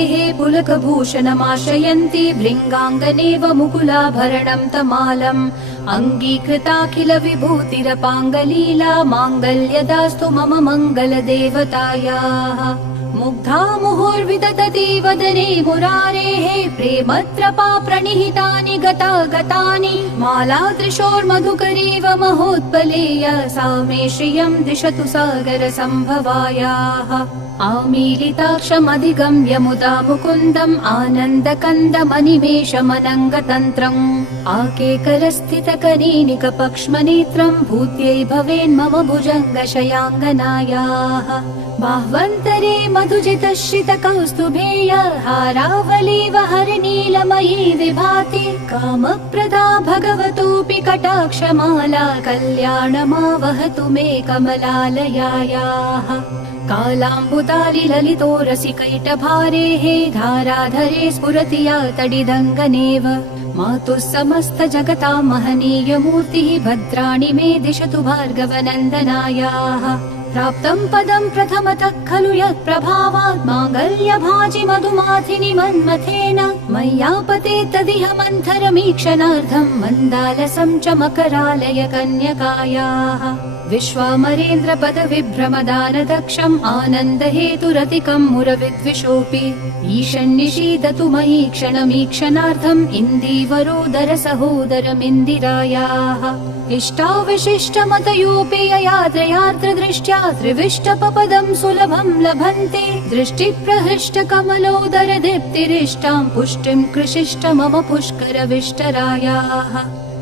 मुरारेः पुलकभूषणमाशयन्ति भृङ्गाङ्गनेव मुकुलाभरणं तमालम् अङ्गीकृताखिल विभूतिरपाङ्गलीला माङ्गल्यदास्तु मम मङ्गलदेवतायाः मुग्धा मुहुर्विदधति वदने मुरारेः प्रेमत्रपा प्रणिहितानि गतानि मालादृशोर्मधुकरीव महोत्पलेय सा मे श्रियं दिशतु सागरसम्भवायाः आमीलिताक्षमधिगम्य मुदा मुकुन्दम् आनन्दकन्दमनिमेषमनङ्गतन्त्रम् आकेकरस्थितकनीनिकपक्ष्मनेत्रम् भूत्यै भवेन्मम भुजङ्गशयाङ्गनायाः बाह्वन्तरे मधुजितश्रितकौस्तुभेय हारावलीव हरिनीलमयी विभाति कामप्रदा भगवतोऽपि कटाक्षमाला कल्याणमावहतु मे कमलालयायाः कालाम्बुतालि ललितोरसिकैटभारेः धाराधरे स्फुरति या तडिदङ्गनेव मातुः समस्त जगतां महनीयमूर्तिः भद्राणि मे दिशतु भार्गवनन्दनायाः प्राप्तं पदं प्रथमतः खलु यत्प्रभावात् माङ्गल्यभाजि मधुमाथिनि मन्मथेन मय्यापते तदिह मन्थरमीक्षणार्थं मन्दालसं च मकरालय कन्यकायाः विश्वामरेन्द्रपदविभ्रमदानदक्षम् आनन्दहेतुरतिकं मुरविद्विषोऽपि ईशन्निषीदतु मयि क्षणमीक्षणार्थम् इन्दीवरोदर सहोदरमिन्दिरायाः इष्टाविशिष्टमतयोऽपि ययात्रयार्त्रदृष्ट्या त्रिविष्टपपदं सुलभं लभन्ते दृष्टिप्रहृष्टकमलोदर दीप्तिरिष्टां पुष्टिं कृशिष्ट मम पुष्करविष्टरायाः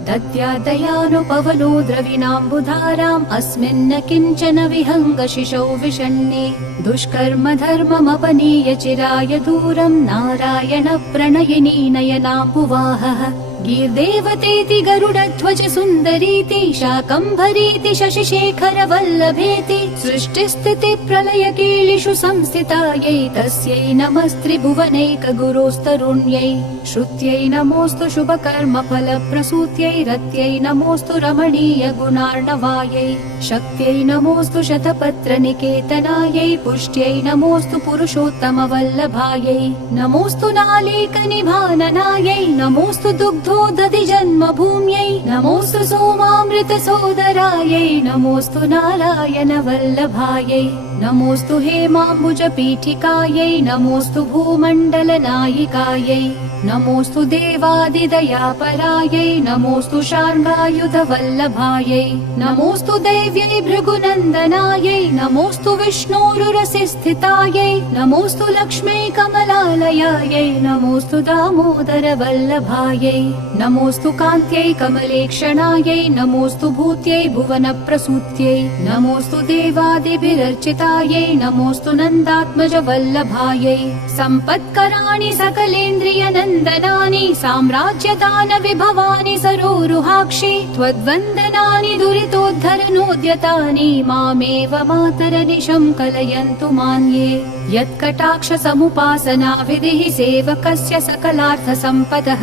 दद्यादयानुपवनो द्रविणाम्बुधाराम् अस्मिन्न किञ्चन विहङ्गशिशौ विषण्णे दुष्कर्म धर्ममपनीय चिराय दूरम् नारायण प्रणयिनी नयनाम्बुवाहः गीर्देवतेति गरुडध्वज सुन्दरीति शाकम्भरीति शशिशेखर वल्लभेति सृष्टिस्थिति प्रलय कीलिषु संस्थितायै तस्यै नमस्त्रिभुवनैक गुरोस्तरुण्यै श्रुत्यै नमोऽस्तु शुभकर्म फलप्रसूत्यै रत्यै नमोऽस्तु रमणीय गुणार्णवायै शक्त्यै नमोऽस्तु शतपत्र निकेतनायै पुष्ट्यै नमोऽस्तु पुरुषोत्तम वल्लभायै नमोऽस्तु नालीकनिभाननायै नमोऽस्तु दुग्धोदधि जन्मभूम्यै नमोऽस्तु सोमामृत सोदरायै नमोऽस्तु नारायण वल्लभायै नमोऽस्तु हेमाम्बुज पीठिकायै नमोऽस्तु भूमण्डल नायिकायै नमोऽस्तु देवादिदयापरायै नमोऽस्तु शार्ङ्गायुध वल्लभायै नमोऽस्तु देव्यै भृगुनन्दनायै नमोऽस्तु विष्णोरुरसि स्थितायै नमोऽस्तु लक्ष्म्यै कमलालयायै नमोऽस्तु दामोदर वल्लभायै नमोऽस्तु कान्त्यै कमलेक्षणायै नमोऽस्तु भूत्यै भुवनप्रसूत्यै नमोऽस्तु देवादिभिरर्चितायै नमोऽस्तु नन्दात्मज वल्लभायै सम्पत्कराणि सकलेन्द्रियनन्दनानि साम्राज्यदान विभवानि सरोरुहाक्षि त्वद्वन्दनानि दुरितोद्धरनोद्यतानि मामेव मातरनिशं कलयन्तु मान्ये यत्कटाक्ष समुपासना विधिः सेवकस्य सकलार्थसम्पदः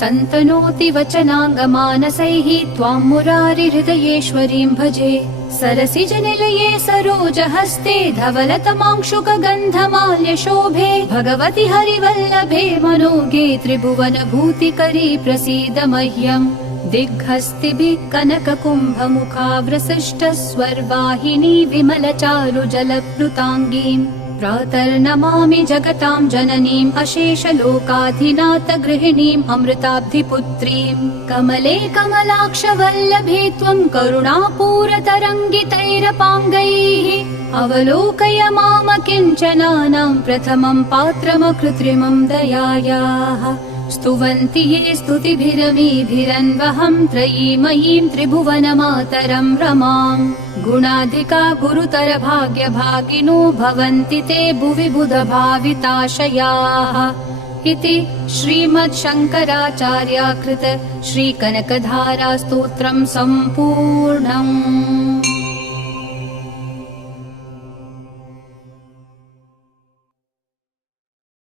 सन्तनोति वचनाङ्गमानसैः त्वां मुरारि हृदयेश्वरीं भजे सरसिजनिलये सरोजहस्ते धवलतमांशुकगन्धमाल्यशोभे भगवति हरिवल्लभे मनोगे त्रिभुवनभूतिकरी प्रसीद मह्यम् दिग्हस्तिभिः कनककुम्भमुखाव्रसिष्टस्वर्वाहिनी विमलचारुजलप्लुताङ्गीम् प्रातर्नमामि जगतां जननीम् अशेषलोकाधिनाथ गृहिणीम् अमृताब्धिपुत्रीम् कमले कमलाक्षवल्लभे त्वं करुणापूरतरङ्गितैरपाङ्गैः अवलोकय माम किञ्चनानां प्रथमं पात्रमकृत्रिमं दयायाः स्तुवन्ति ये स्तुतिभिरमीभिरन्वहं त्रयीमयीं त्रिभुवनमातरं रमाम् गुणाधिका गुरुतर भाग्यभागिनो भवन्ति ते भुवि बुधभाविताशयाः इति श्रीमच्छङ्कराचार्याकृत श्रीकनकधारा स्तोत्रं सम्पूर्णम्।